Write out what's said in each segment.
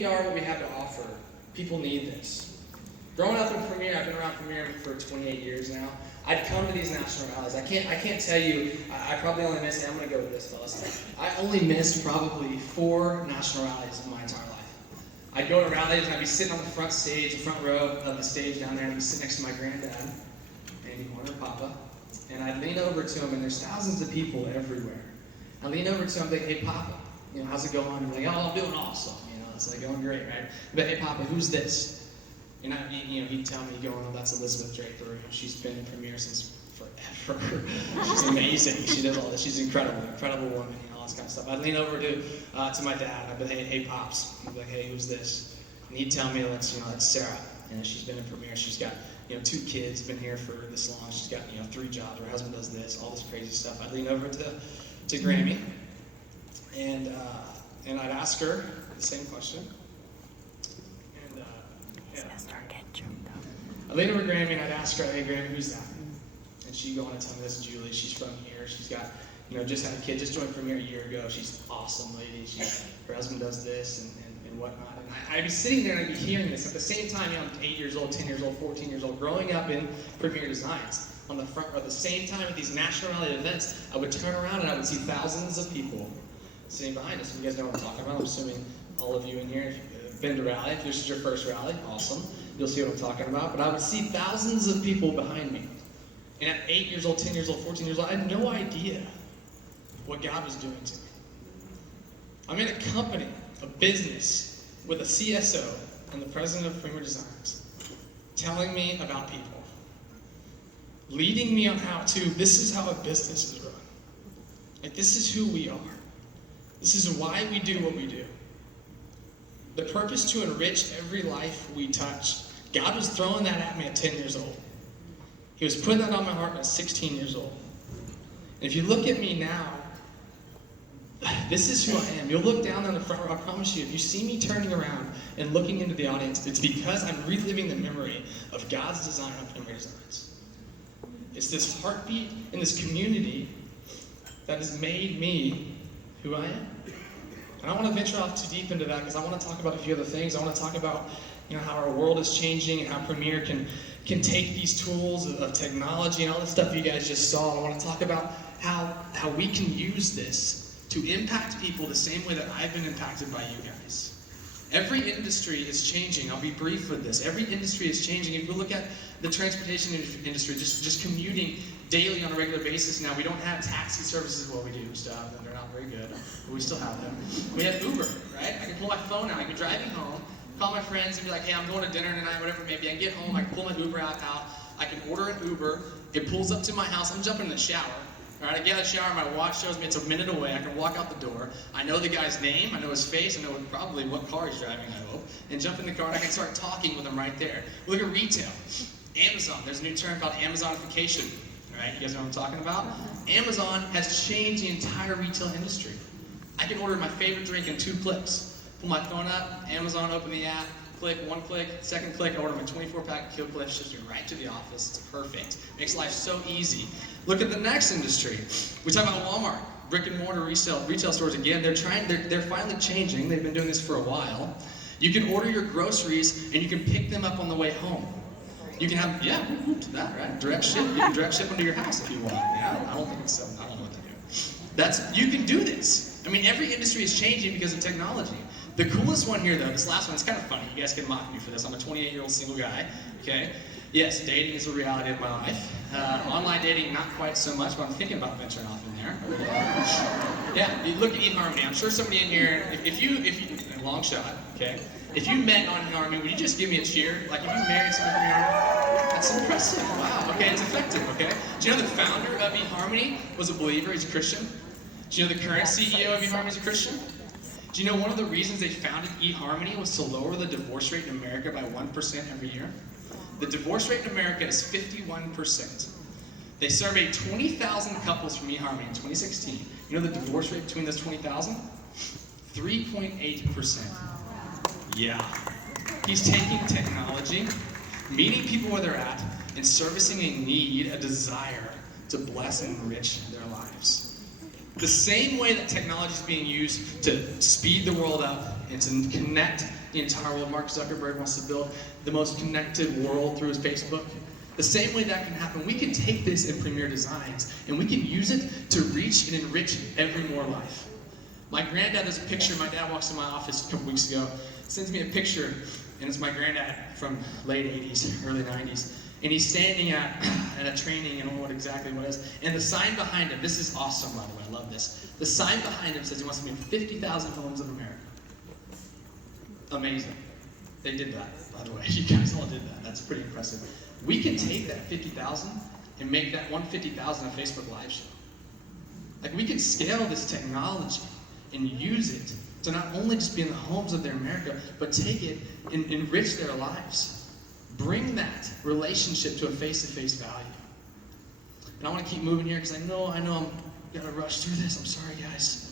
We are what we have to offer. People need this. Growing up in Premier, I've been around Premier for 28 years now. I'd come to these national rallies. I can't tell you, I probably only missed, I'm going to go with this, fellas. I only missed probably 4 national rallies in my entire life. I'd go to rallies and I'd be sitting on the front stage, the front row of the stage down there, and I'd be sitting next to my granddad, Andy Warner, Papa, and I'd lean over to him, and there's thousands of people everywhere. I'd lean over to him and be like, hey, Papa, how's it going? He's like, oh, I'm doing awesome. It's like going great, right? But hey, Papa, who's this? And he'd tell me, oh, that's Elizabeth Draper. She's been in Premier since forever. She's amazing. She does all this. She's incredible woman, all this kind of stuff. I'd lean over to my dad. I'd be like, hey, Pops. I'd be like, hey, who's this? And he'd tell me, that's Sarah. And she's been in Premier. She's got 2 kids, been here for this long. She's got 3 jobs. Her husband does this, all this crazy stuff. I'd lean over to Grammy, and I'd ask her the same question. And I'd lean over to Grammy and I'd ask her, hey Grammy, who's that? And she'd go on and tell me, this is Julie. She's from here. She's got, just had a kid, just joined Premier a year ago. She's an awesome lady. Her husband does this and whatnot. And I'd be sitting there and I'd be hearing this. At the same time, I'm 8 years old, 10 years old, 14 years old, growing up in Premier Designs. On the front row, at the same time at these national rally events, I would turn around and I would see thousands of people sitting behind us. You guys know what I'm talking about. I'm assuming all of you in here have been to rally. If this is your first rally, awesome. You'll see what I'm talking about. But I would see thousands of people behind me. And at 8 years old, 10 years old, 14 years old, I had no idea what God was doing to me. I'm in a company, a business, with a CSO and the president of Premier Designs telling me about people. Leading me on this is how a business is run. Like, this is who we are. This is why we do what we do. The purpose to enrich every life we touch. God was throwing that at me at 10 years old. He was putting that on my heart when I was 16 years old. And if you look at me now, this is who I am. You'll look down on the front row, I promise you, if you see me turning around and looking into the audience, it's because I'm reliving the memory of God's design on Premier Designs. It's this heartbeat in this community that has made me who I am. And I want to venture off too deep into that because I want to talk about a few other things. I want to talk about how our world is changing and how Premier can take these tools of technology and all the stuff you guys just saw. I want to talk about how we can use this to impact people the same way that I've been impacted by you guys. Every industry is changing. I'll be brief with this. Every industry is changing. If you look at the transportation industry, just commuting daily on a regular basis now, we don't have taxi services. Well, we do still have them. They're not very good, but we still have them. We have Uber, right? I can pull my phone out. I can be driving home, call my friends and be like, hey, I'm going to dinner tonight, whatever it may be. I can get home. I can pull my Uber out. I can order an Uber. It pulls up to my house. I'm jumping in the shower. All right, I get out of the shower, my watch shows me it's a minute away. I can walk out the door. I know the guy's name, I know his face, I know probably what car he's driving, I hope. And jump in the car and I can start talking with him right there. Look at retail. Amazon, there's a new term called Amazonification. All right, you guys know what I'm talking about? Amazon has changed the entire retail industry. I can order my favorite drink in 2 clicks. Pull my phone up, Amazon, open the app, click, 1 click, 2nd click, I order my 24-pack of Kill Cliff, ships me right to the office. It's perfect. Makes life so easy. Look at the next industry. We talk about Walmart, brick and mortar retail stores. Again, they're finally changing. They've been doing this for a while. You can order your groceries and you can pick them up on the way home. You can have, to that, right? Direct ship. You can direct ship them to your house if you want. Yeah, I don't think it's so. I don't know what they do. You can do this. I mean, every industry is changing because of technology. The coolest one here, though, this last one, it's kind of funny. You guys can mock me for this. I'm a 28-year-old single guy, okay? Yes, dating is a reality of my life. Online dating, not quite so much, but I'm thinking about venturing off in there. Yeah, you look at eHarmony. I'm sure somebody in here, if you, long shot, okay? If you met on eHarmony, would you just give me a cheer? Like, if you married someone from eHarmony? That's impressive. Wow, okay, it's effective, okay? Do you know the founder of eHarmony was a believer? He's a Christian. Do you know the current CEO of eHarmony is a Christian? Do you know one of the reasons they founded eHarmony was to lower the divorce rate in America by 1% every year? The divorce rate in America is 51%. They surveyed 20,000 couples from eHarmony in 2016. You know the divorce rate between those 20,000? 3.8%. Yeah. He's taking technology, meeting people where they're at, and servicing a need, a desire to bless and enrich their lives. The same way that technology is being used to speed the world up and to connect the entire world. Mark Zuckerberg wants to build the most connected world through his Facebook. The same way that can happen, we can take this in Premier Designs and we can use it to reach and enrich every more life. My granddad, there's a picture, my dad walks in my office a couple weeks ago, sends me a picture, and it's my granddad from late 80s, early 90s. And he's standing at a training, I don't know what exactly what it is, and the sign behind him, this is awesome by the way, I love this. The sign behind him says he wants to make 50,000 homes in America. Amazing. They did that, by the way. You guys all did that. That's pretty impressive. We can take that 50,000 and make that 150,000 a Facebook Live show. Like, we can scale this technology and use it to not only just be in the homes of their America, but take it and enrich their lives. Bring that relationship to a face-to-face value. And I want to keep moving here because I know I'm gonna rush through this. I'm sorry, guys.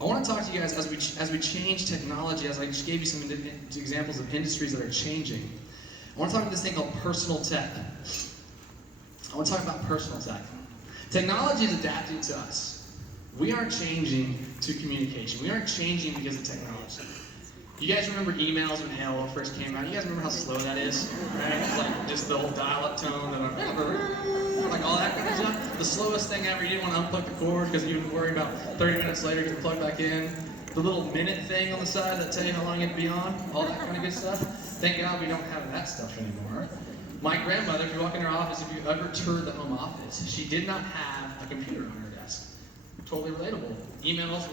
I want to talk to you guys as we change technology, as I just gave you some examples of industries that are changing. I want to talk about this thing called personal tech. I want to talk about personal tech. Technology is adapting to us. We aren't changing to communication. We aren't changing because of technology. You guys remember emails when AOL first came out? You guys remember how slow that is? Right? It's like just the whole dial-up tone, and like all that kind of stuff. The slowest thing ever. You didn't want to unplug the cord because you were worried about 30 minutes later you could plug back in. The little minute thing on the side that tell you how long it'd be on. All that kind of good stuff. Thank God we don't have that stuff anymore. My grandmother, if you walk in her office, if you ever toured the home office, she did not have a computer on her desk. Totally relatable. Emails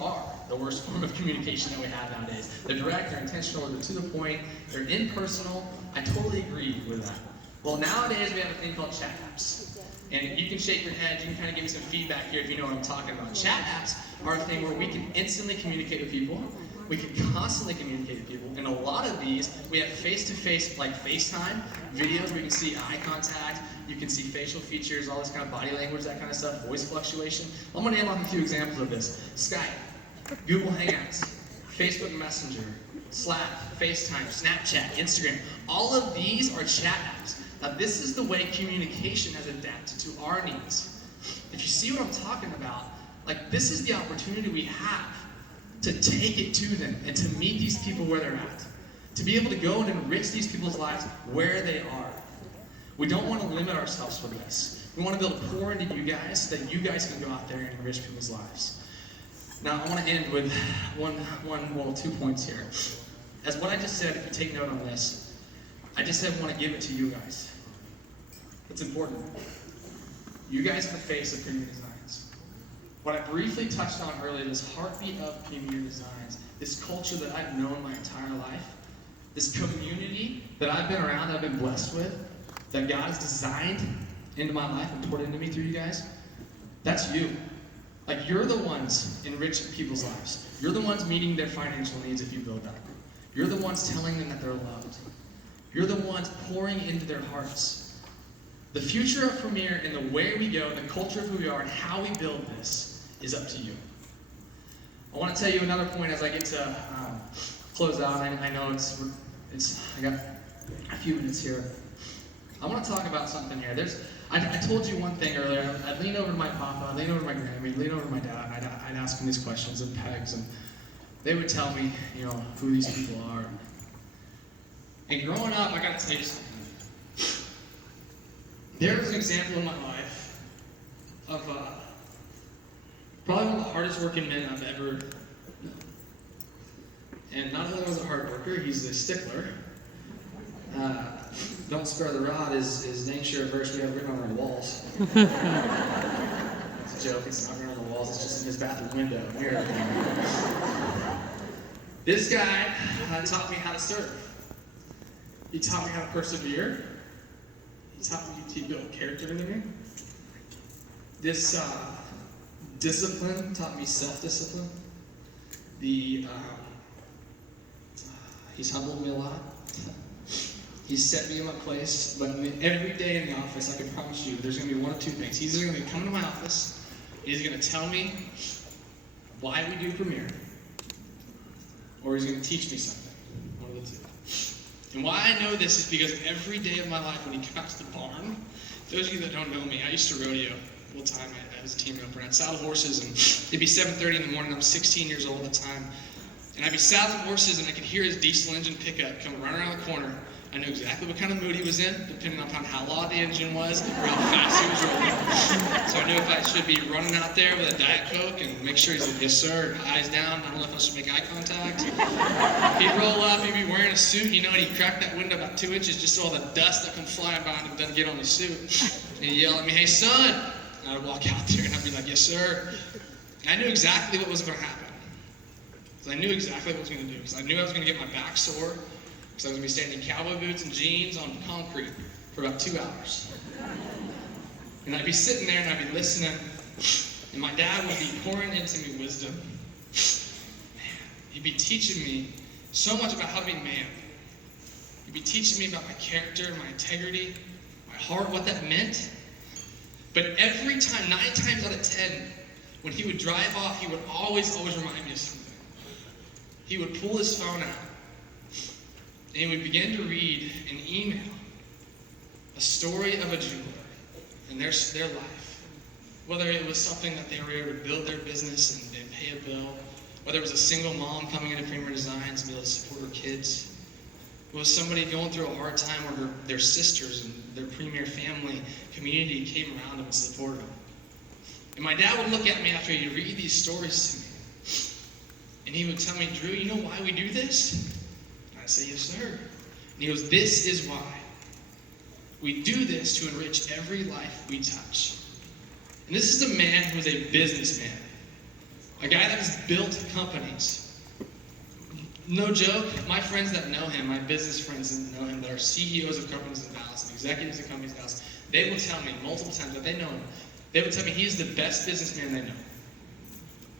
are the worst form of communication that we have nowadays. They're direct, they're intentional, they're to the point, they're impersonal. I totally agree with that. Well, nowadays we have a thing called chat apps. And you can shake your head, you can kind of give me some feedback here if you know what I'm talking about. Chat apps are a thing where we can instantly communicate with people. We can constantly communicate with people. And a lot of these, we have face-to-face, like FaceTime, videos where you can see eye contact, you can see facial features, all this kind of body language, that kind of stuff, voice fluctuation. I'm going to name off a few examples of this. Skype, Google Hangouts, Facebook Messenger, Slack, FaceTime, Snapchat, Instagram. All of these are chat apps. Now, this is the way communication has adapted to our needs. If you see what I'm talking about, like, this is the opportunity we have to take it to them and to meet these people where they're at. To be able to go and enrich these people's lives where they are. We don't want to limit ourselves with this. We want to be able to pour into you guys so that you guys can go out there and enrich people's lives. Now, I want to end with 2 points here. As what I just said, if you take note on this, I just said I want to give it to you guys. It's important. You guys are the face of Premier Designs. What I briefly touched on earlier, this heartbeat of Premier Designs, this culture that I've known my entire life, this community that I've been around, that I've been blessed with, that God has designed into my life and poured into me through you guys, that's you. Like, you're the ones enriching people's lives. You're the ones meeting their financial needs if you build that. You're the ones telling them that they're loved. You're the ones pouring into their hearts. The future of Premier and the way we go, the culture of who we are, and how we build this is up to you. I want to tell you another point as I get to close out. I know I got a few minutes here. I want to talk about something here. I told you one thing earlier. I'd lean over to my papa, I'd lean over to my grandma, I'd lean over to my dad, and I'd ask them these questions and pegs, and they would tell me, who these people are. And growing up, I got to tell you something. There was an example in my life of probably one of the hardest working men I've ever known. And not only was a hard worker, he's a stickler. Don't spare the rod is dang sure a verse we have written on our walls. It's a joke, it's not written on the walls, it's just in his bathroom window. Mirror. This guy taught me how to serve. He taught me how to persevere. He taught me to build character in me. This discipline taught me self-discipline. He's humbled me a lot. He's set me in my place, but every day in the office, I can promise you, there's going to be one of two things. He's either going to come to my office, he's going to tell me why we do Premier, or he's going to teach me something. One of the two. And why I know this is because every day of my life when he got to the barn, those of you that don't know me, I used to rodeo full time. I was a team roper, and I'd saddle horses, and it'd be 7:30 in the morning. I was 16 years old at the time. And I'd be saddling horses, and I could hear his diesel engine pickup coming right around the corner. I knew exactly what kind of mood he was in, depending upon how loud the engine was or how fast he was rolling. So I knew if I should be running out there with a Diet Coke and make sure he's like, yes sir, eyes down, I don't know if I should make eye contact. He'd roll up, he'd be wearing a suit, you know, and he'd crack that window about 2 inches just so all the dust that come flying by him doesn't get on the suit. And he'd yell at me, hey son! And I'd walk out there and I'd be like, yes sir. And I knew exactly what was going to happen. Because I knew exactly what I was going to do. Because I knew I was going to get my back sore. Because I was going to be standing in cowboy boots and jeans on concrete for about 2 hours. And I'd be sitting there and I'd be listening. And my dad would be pouring into me wisdom. Man, he'd be teaching me so much about how to be a man. He'd be teaching me about my character, my integrity, my heart, what that meant. But every time, 9 times out of 10, when he would drive off, he would always remind me of something. He would pull his phone out, and he would begin to read an email, a story of a jeweler and their life. Whether it was something that they were able to build their business and pay a bill, whether it was a single mom coming into Premier Designs and be able to support her kids, it was somebody going through a hard time where their sisters and their Premier family community came around them and supported them. And my dad would look at me after he'd read these stories to me, and he would tell me, Drew, you know why we do this? And I'd say, yes, sir. And he goes, this is why. We do this to enrich every life we touch. And this is a man who is a businessman, a guy that has built companies. No joke, my friends that know him, my business friends that know him, that are CEOs of companies in Dallas and executives of companies in Dallas, they will tell me multiple times that they know him. They would tell me he is the best businessman they know.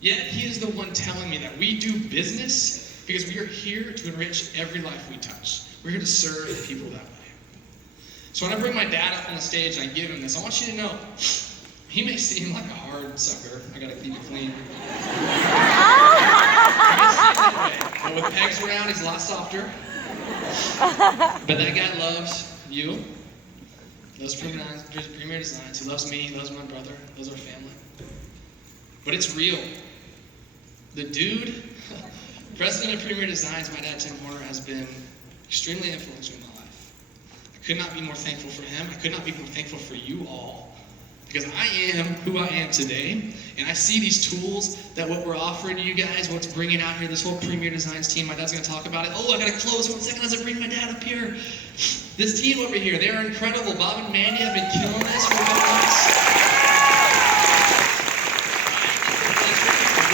Yet he is the one telling me that we do business because we are here to enrich every life we touch. We're here to serve people that way. So when I bring my dad up on the stage and I give him this, I want you to know, he may seem like a hard sucker. I gotta keep it clean. But with pegs around, he's a lot softer. But that guy loves you. Loves Premier Designs. He loves me. He loves my brother. He loves our family. But it's real. The dude, president of Premier Designs, my dad, Tim Horner, has been extremely influential in my life. I could not be more thankful for him. I could not be more thankful for you all. Because I am who I am today, and I see these tools that what we're offering to you guys, what's bringing out here, this whole Premier Designs team. My dad's going to talk about it. Oh, I got to close 1 second as I bring my dad up here. This team over here, they are incredible. Bob and Mandy have been killing this for a couple months.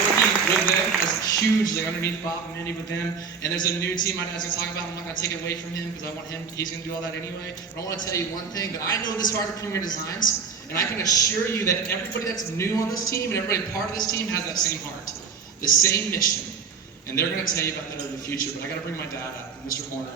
Working with them is hugely underneath Bob and Mandy with them. And there's a new team my dad's going to talk about. I'm not going to take it away from him because I want him, he's going to do all that anyway. But I want to tell you one thing, that I know this heart of Premier Designs. And I can assure you that everybody that's new on this team and everybody part of this team has that same heart, the same mission. And they're going to tell you about that in the future. But I got to bring my dad up, Mr. Horner.